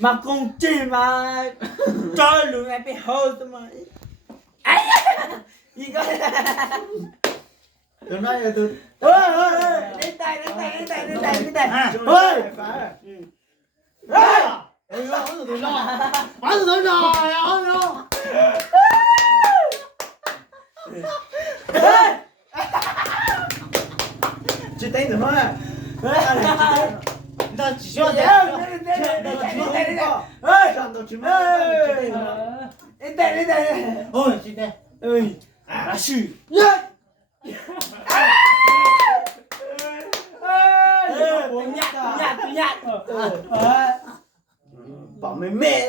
mà con chi mà cho lùi ngay bị hôi thôi mà ấy gì coi tôi nói là tôi lên tay ôi tôi lo chị tên được không 나 지셔야 돼. 어, 진짜. 아씨 nhạt bảo mày mẹ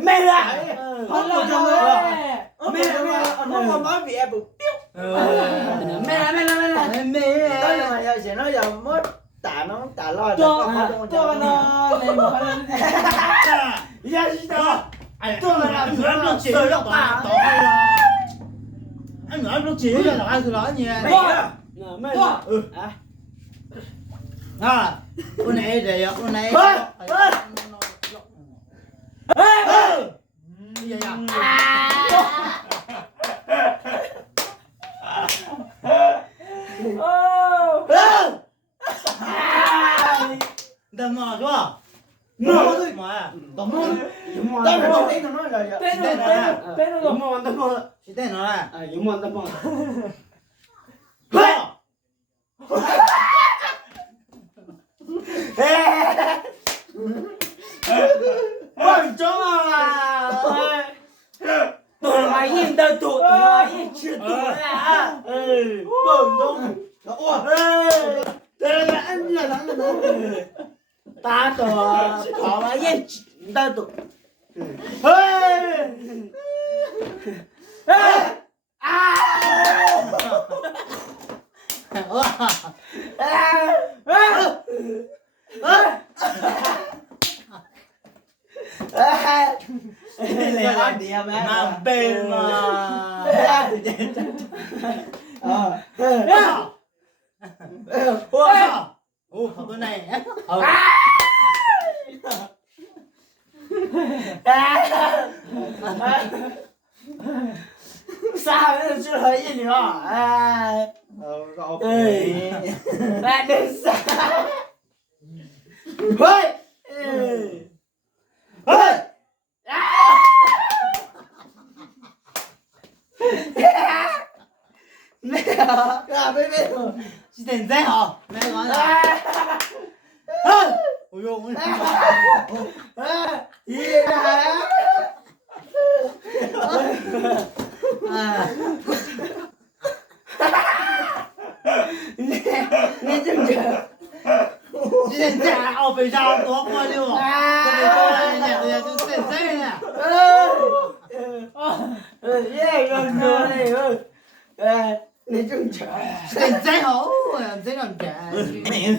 mẹ lại không không cho mẹ nó không nói vì em bự mẹ đó là mà giờ sẽ nói giờ mất tả lo cho nó này một 야, 진짜. 아니, 또 là người ăn chế là tỏ hay là anh người ăn chế là ai nói nhỉ? mẹ À, con này để con này. Dạ dạ. Đâm mò chứ à? Mò thôi. Mò à? Đâm mò. tao nói tên nó rồi tên nó mò Chị tên nó là. dùng mò tao mò Bẩn chó mà tụi mày im tao tụi mày im chưa tụi là bẩn đúng thế là anh là thằng này ta tụi họ mày im tao tụi Nam bên mà. Ủa, tôi này. sao nữa chưa thấy gì nữa bạn đừng sao ơi Chị tên dễ hả? Mẹ nói là. Ôi dồi ôi. nghe chừng chờ Chị tên dễ ở phía sau có qua đi hả? Cái này tôi đây nè, tôi chị tên dễ nè. gần rồi này nghe chừng chờ Chị tên dễ hả? Dễ làm trẻ. Mẹ.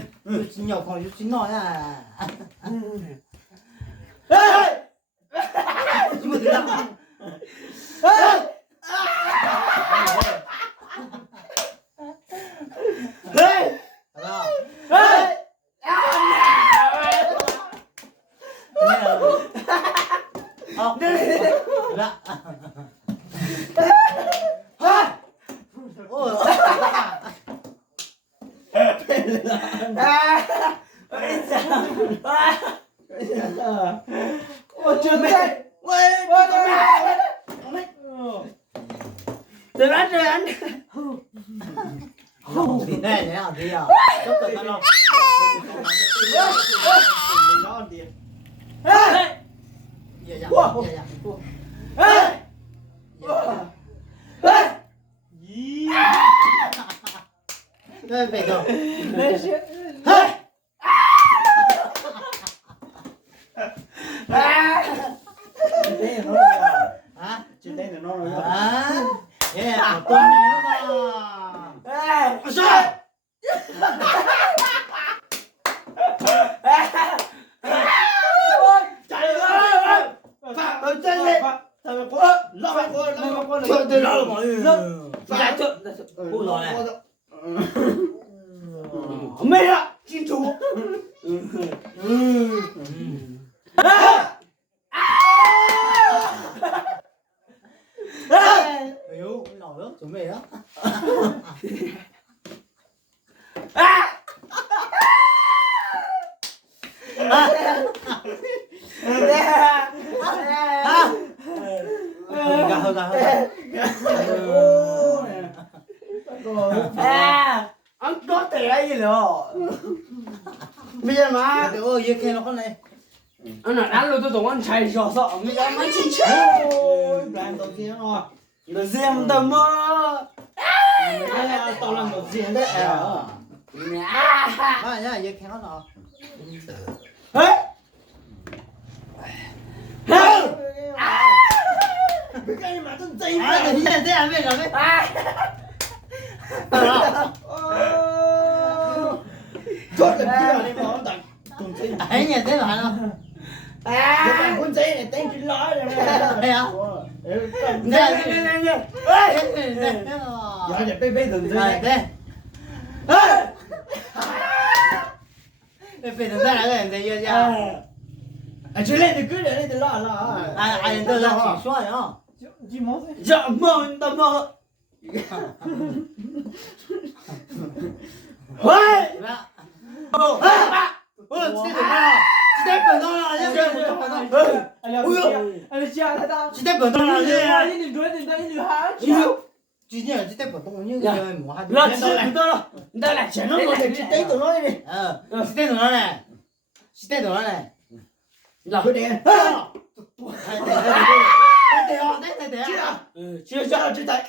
Chị nhỏ còn chị nói à. Chị mới làm. ôi chưa biết từ đó rồi anh Thì đây này thì à. Chốt cần nó lo. Dạ dạ. Đây về rồi. Hả? chị tên là nó rồi À. Yeah, con này mà. Sao? chạy ơi phạm ở trên lên thằng mày có lo mày có Thôi tôi lo mọi người. chạy chợ Ôi rồi này. mẹ ạ xin chú 准备啊！Hơi gà. Anh có thể gì nữa. Bây giờ mà Ôi, ये khen nó con này. anh nói ăn luôn tôi tổng ăn chay sợ sợ bây giờ mấy chị chết. Ôi, làm đầu tiên rồi. Nó riêng tầm mơ. Tao làm đầu tiên đấy. Mà nhá, ये khen nó nào. Cái mà tôi chơi. Thế ăn biết rồi đấy. Chốt được kia đi mà ông tặng. Cùng chơi. Ấy nhà thế là không? Các bạn muốn chơi này tên chuyện nói rồi nè. Đây hả? Nè. Giờ để bê đừng chơi. Đây. Bây giờ ra là cái gì vậy? Chơi lên thì cứ để lên thì lo. Ai tôi ra chỉ số rồi không? Chỉ mốt thôi. Dạ mơ tầm mơ. Ôi. Ôi, Step bẩn đó là nhá. Anh chia thế tao. Step bẩn đó là nhá. Anh đuổi thì tao đi hả? Chỉ nhớ step bẩn đó như cái mùa hai. Là chuyện đó. Đây là chuyện Nó ngồi thì tên tụi nó đi. Step nó này. Step nó này. Là Cứ để. chia cho chị thấy.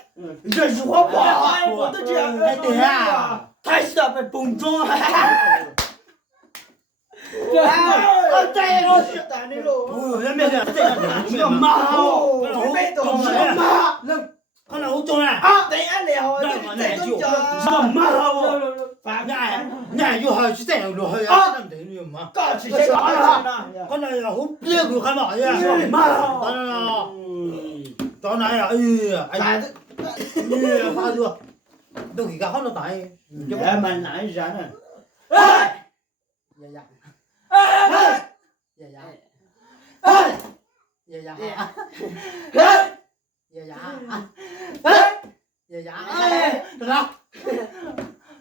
Rồi số bỏ. Tôi chia. Thái sợ phải bùng cho. Tay nó tàn đi luôn. Con nào hút trôn này? Tay ăn lèo. Tay tôi Nhà vô hơi chứ tèo đồ hơi á làm thế nhiều mà. có chỉ sẽ có Con này là hút bia của khai bảo nha. Con này là anh pha chưa? Đâu khi cả con nó tại. Dạ mà nãy ra nè. Dạ dạ. Dạ dạ. Dạ dạ. Dạ dạ. Dạ dạ. Được không?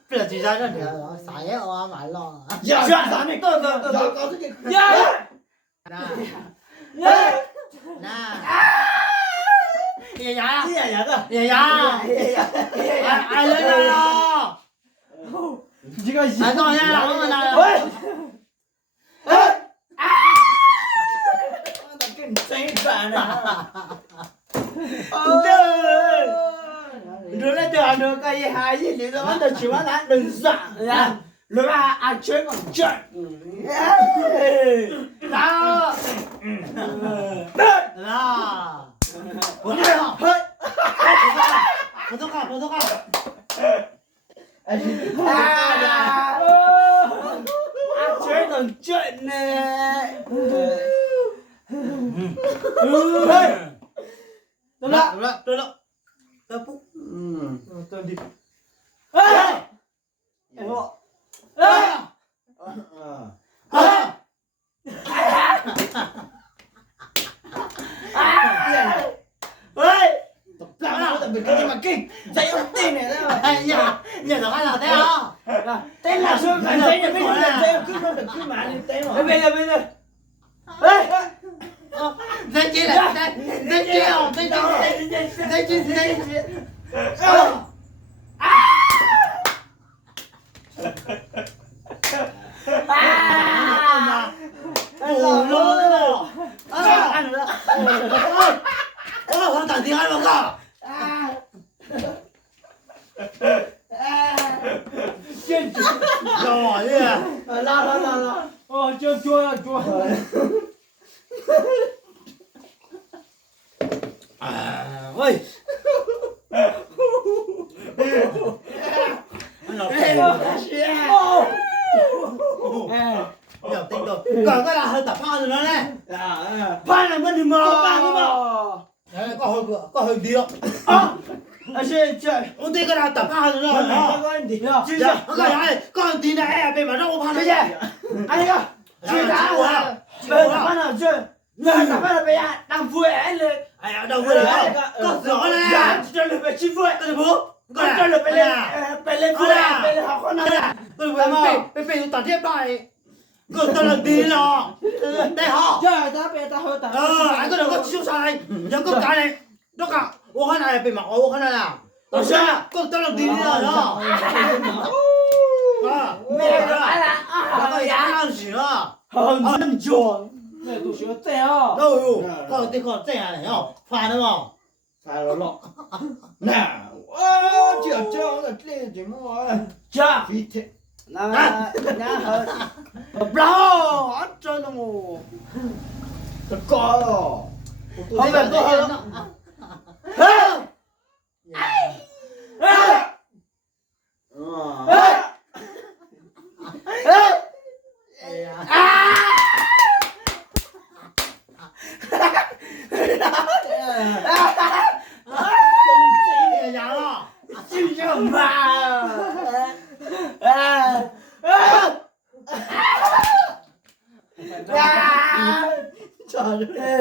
Bây giờ chỉ ra cho được rồi, xài á oa mãi lo. Dạ dạ này có cái gì. Dạ. Nè. Dạ. Nè. Dạ dạ. Dạ dạ cơ. Dạ dạ. Ai lên đây nào? Chỉ có gì. Ai rồi nha, làm cái nào? Cái tay bạn này. Rồi lên đường được cái gì hay gì thì nó được chỉ bắt ăn đừng dặn nha. Rồi ăn chơi còn chơi. Đó. Đó. Bốn mươi hả? Bốn thuốc à? Ăn chơi còn chơi nè. Đúng rồi. Tao phúc. Tôi đi. Làm sao tập được cái gì mà kinh. Dạy ông tên này đó. Nhà nó hay là thế hả? Tên là xưa cái dạy này bây giờ dạy cứ nó được cứ mà lên tên rồi. Bây giờ. Dây chia là dây chia không? Dây chia. Ủa luôn rồi. Ăn nữa. Ôi, không tặng tiếng Anh mà cả. Chết. Rồi đi à. Lo. Chua. Ôi. Nó nhiều tinh rồi. Còn cái là hơi tập pha rồi nó này. Pha là mất đi mơ. Đấy, có hơi đi đâu. Chơi. Ông tin cái nào tập pha rồi nó. Cái này con tí này bên mà đâu pha Chơi gì? Anh ơi. Chơi đá. Bây giờ tập nào chơi? Bây giờ tập nào bây giờ đang vui anh lên. 哎呀，那我了，告诉我呀，了，这里边欺负，这里不，这里边来，别来负来，别来好好拿来，这里被打电话的，我到了地了，带好。呀，打别打好打。俺个那个修上来，要个干嘞，那个我看那被骂，我看那啦，老师，我到了地了啊，没有了那个牙上去了，很久，那都是要这样。哎呦，搞这个这样的呀，烦的嘛，烦了。那我就叫那这怎么加，一天，那然后不让，俺真的么？这高了，后面多少？哎呀，这牙了，就这嘛，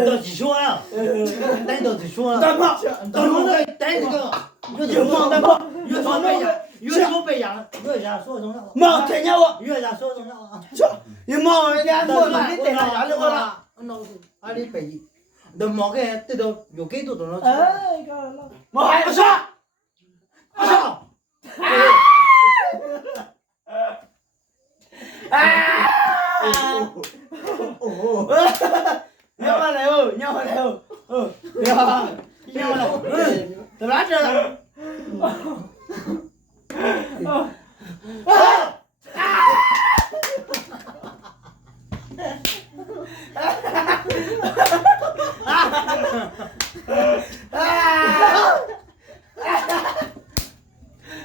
都几说了，单都几说了，大炮，都说的单这个，越说大炮，越说被压，越说被压，越压说中了，妈，听见我，越压说中了，有毛人家说你等下压力我了，阿里北，都毛个这都有给多了，哎，搞了。我还不说，不少，你要来哦，你要来哦，你要来，怎么着？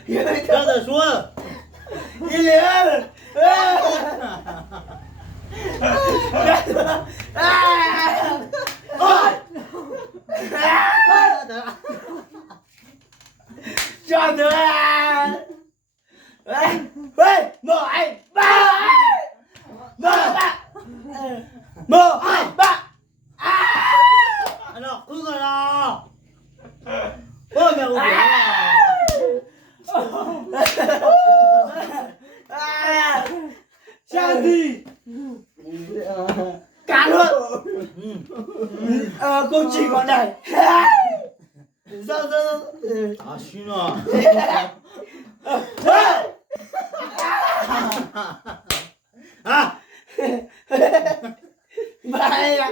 不要再说了，一零，晓得啦！喂，莫爱爸，莫爸，莫爱爸，哎呀，不可了，我没有别兄弟，干了，恭喜光临，上，啊，行了，啊，妈呀！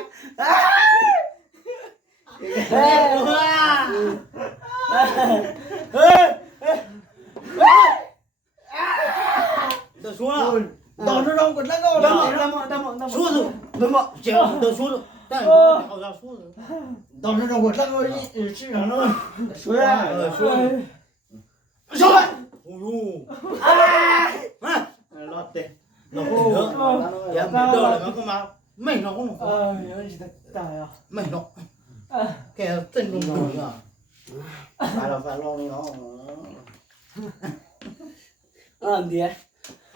都说了，到这让我那个了，说着，讲都说着，但是好像说着，到这让我那个市场了，说呀，说，说，哦呦，老的，老公的，也没到了，干嘛？没上红火，有几大呀？没上，给正中中的，烦了，爹。哎！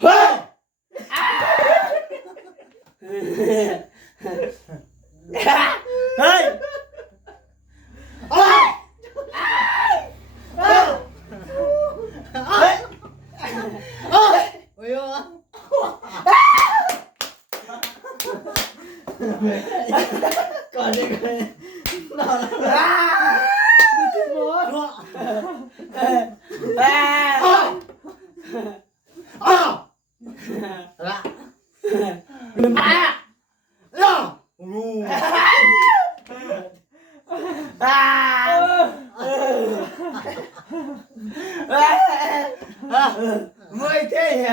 哎呦，搞这个，没听呀！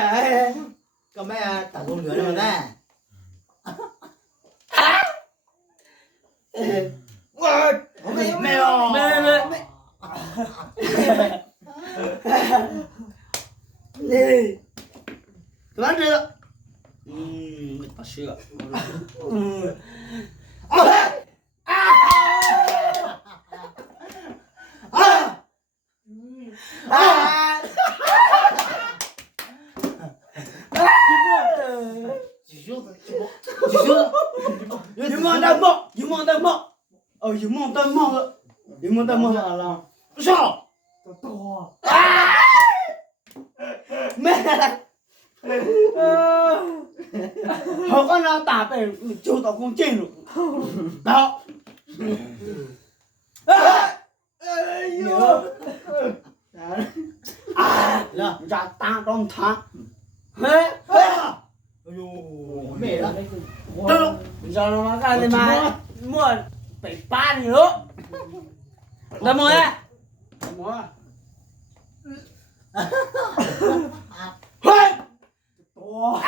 干嘛呀？打工女的呢？我没有，怎么知道？不是，几袖子，有毛的毛，有毛的毛，有梦到梦了，有梦到梦了了，上，多，没了。好看到打被就到公进入，好，哎呦，让家打中他，哎呦，没了，你知道吗？看你妈莫被扒你了，怎么了？怎么了？嘿！多，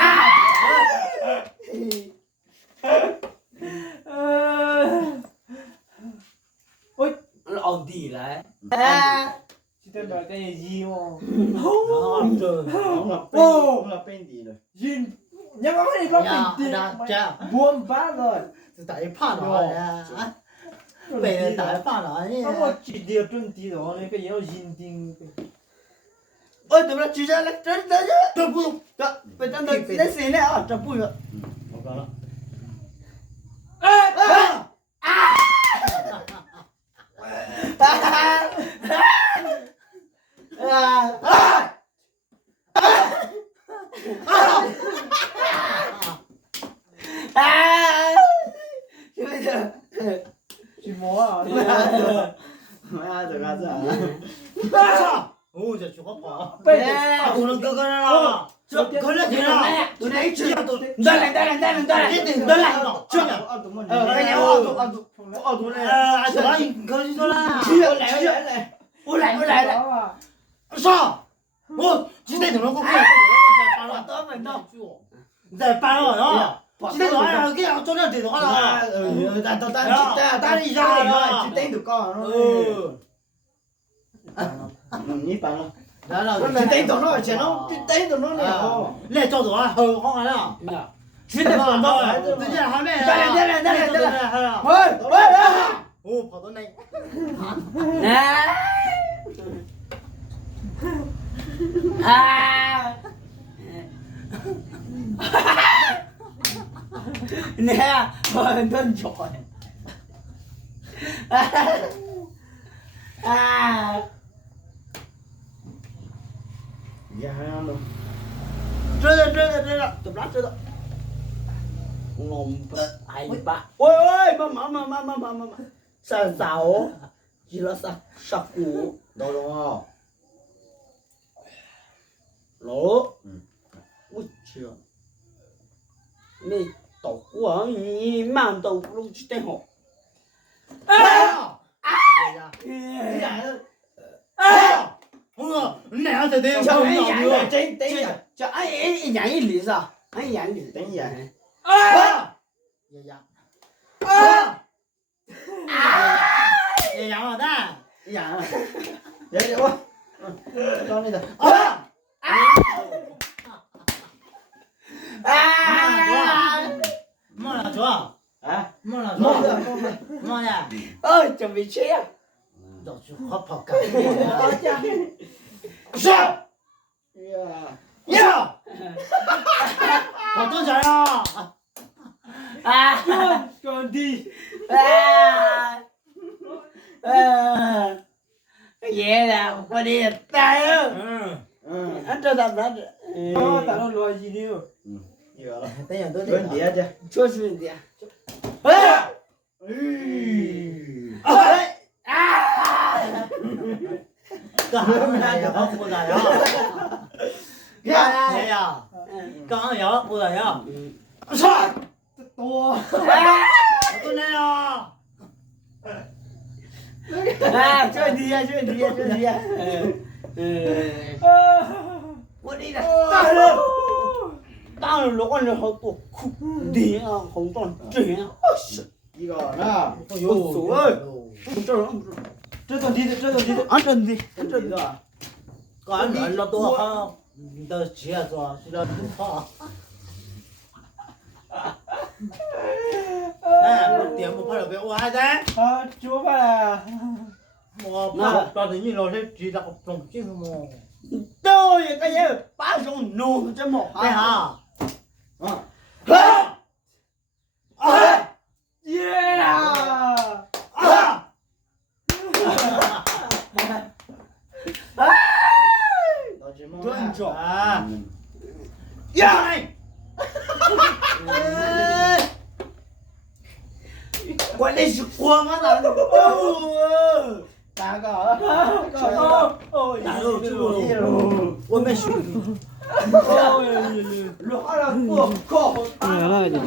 喂，老弟来，今天把这衣哦，我本地的，人，你讲你讲本地，我唔办了，这打一怕了呀，被人打一怕了我呀。今天本地的，那个要认定。怎么了？举下来，这不用，这被等到那谁了啊？这不用。我讲了。是不是？什么啊？妈这个子，上，哦，这去好跑。不能哥哥了，这可能听了，我来一只，都，得来，一定得来，这样。看见我来，小你可以说了。我来了，上，我今天怎么过？你再搬了啊！今天晚上给俺中间这的话了。打一下了，就等都搞了。你办了，就等到那钱了，就等到那了。来照着啊，好看了。是的，跑到，最近还没。来，哦，跑到那。你看，我很笨拙。你还要弄？知道，怎么了？知道。哎吧，喂，妈，啥哦？记了啥股？老龙啊，老，我去，你到过你慢到路去等好。你俩在这叫俺等眼，一下，叫俺眼一里是吧？俺眼里，等一下。爷爷，爷爷老蛋，呀，来我，找你的。忙了说，忙了说，忙呀，准备去呀。要去好跑干呀？上。呀，我多少呀？兄弟，爷的，我的大人，这咋不着？我打到罗一溜。有了，等下都问题得。去。就是问题。干啥呀？不咋样？干呀？刚要不咋样？上，多，不那样。这问题，我的大人，大人，老人好多苦，脸啊红肿，嘴啊，一个呢，这种地的，真的，干你了多好，你都接着，是了多好。哎，我点不跑了呗，我还在。就怕了。我怕，把你老是知道中劲什么？都一个人把手弄这么哎哈，耶啦！少。啊，呀嘞！关键是光啊，哪里？哪个？哪路去路？我们去。路好了，过。那个就。